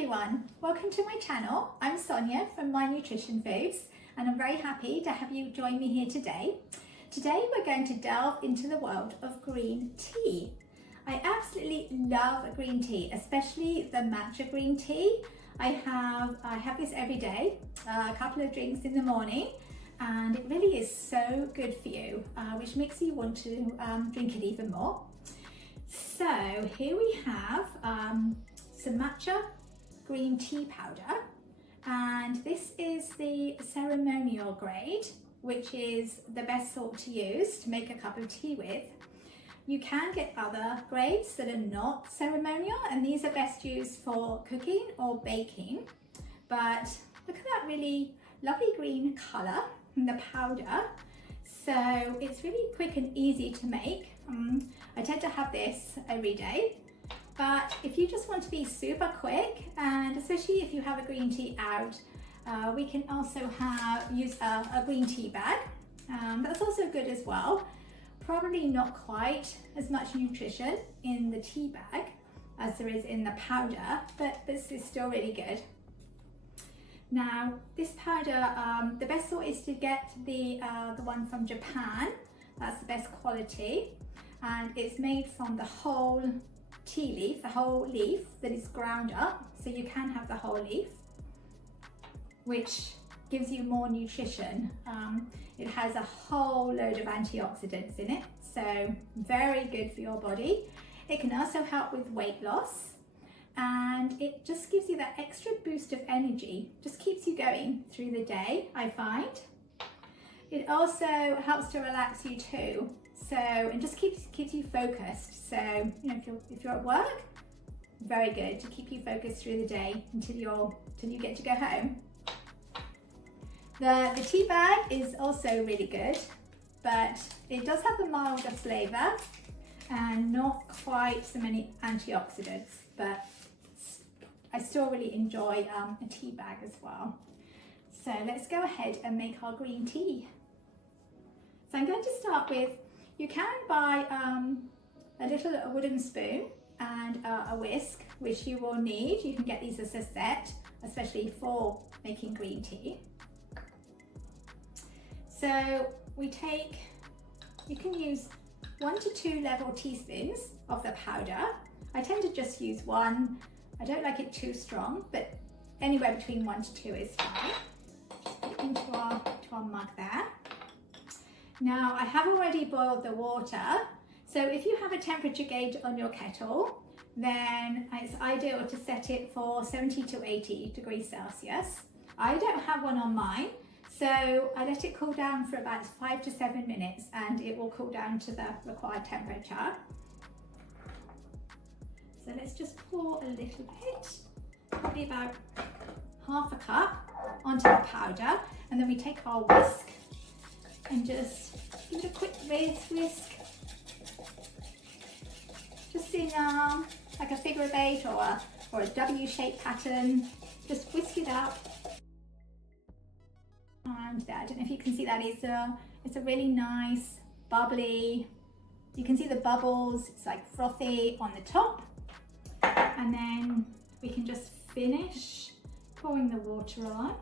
everyone, welcome to my channel. I'm Sonia from My Nutrition Foods and I'm very happy to have you join me here today. Today we're going to delve into the world of green tea. I absolutely love green tea, especially the matcha green tea. I have this every day, a couple of drinks in the morning, and it really is so good for you, which makes you want to drink it even more. So here we have some matcha green tea powder, and this is the ceremonial grade, which is the best sort to use to make a cup of tea with. You can get other grades that are not ceremonial, and these are best used for cooking or baking. But look at that really lovely green colour in the powder. So it's really quick and easy to make. I tend to have this every day, but if you just want to be super quick, and especially if you have a green tea out, we can also use a green tea bag. That's also good as well. Probably not quite as much nutrition in the tea bag as there is in the powder, but this is still really good. Now this powder, the best sort is to get the one from Japan. That's the best quality, and it's made from the whole tea leaf, the whole leaf that is ground up, so you can have the whole leaf, which gives you more nutrition. It has a whole load of antioxidants in it, so very good for your body. It can also help with weight loss, and it just gives you that extra boost of energy, just keeps you going through the day, I find. It also helps to relax you too, so and just keeps you focused. So if you're at work, very good to keep you focused through the day until you get to go home. The tea bag is also really good, but it does have a milder flavour and not quite so many antioxidants, but I still really enjoy a tea bag as well. So let's go ahead and make our green tea. So I'm going to start with, you can buy a little wooden spoon and a whisk, which you will need. You can get these as a set, especially for making green tea. So you can use 1 to 2 level teaspoons of the powder. I tend to just use 1. I don't like it too strong, but anywhere between 1 to 2 is fine. Put it into our mug there. Now I have already boiled the water, so if you have a temperature gauge on your kettle, then it's ideal to set it for 70 to 80 degrees Celsius. I don't have one on mine, so I let it cool down for about 5 to 7 minutes, and it will cool down to the required temperature. So let's just pour a little bit, probably about half a cup, onto the powder, and then we take our whisk and just give it a quick whisk, just in like a figure of 8 or a W-shaped pattern. Just whisk it up. And there, I don't know if you can see that, it's a really nice bubbly, you can see the bubbles, it's like frothy on the top. And then we can just finish pouring the water on.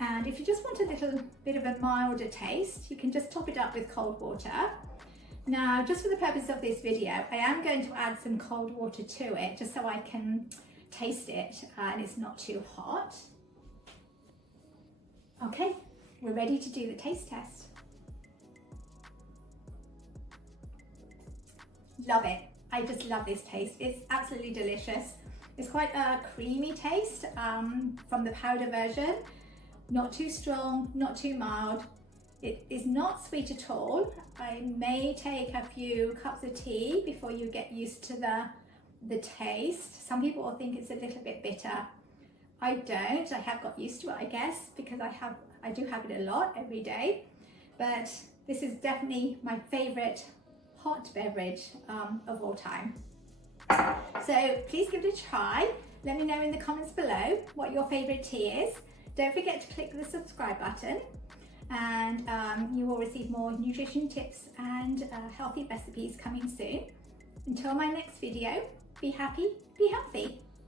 And if you just want a little bit of a milder taste, you can just top it up with cold water. Now, just for the purpose of this video, I am going to add some cold water to it, just so I can taste it and it's not too hot. Okay, we're ready to do the taste test. Love it. I just love this taste. It's absolutely delicious. It's quite a creamy taste from the powder version. Not too strong, not too mild. It is not sweet at all. I may take a few cups of tea before you get used to the taste. Some people will think it's a little bit bitter. I don't. I have got used to it, I guess, because I do have it a lot every day. But this is definitely my favourite hot beverage of all time. So please give it a try. Let me know in the comments below what your favourite tea is. Don't forget to click the subscribe button, and you will receive more nutrition tips and healthy recipes coming soon. Until my next video, be happy, be healthy.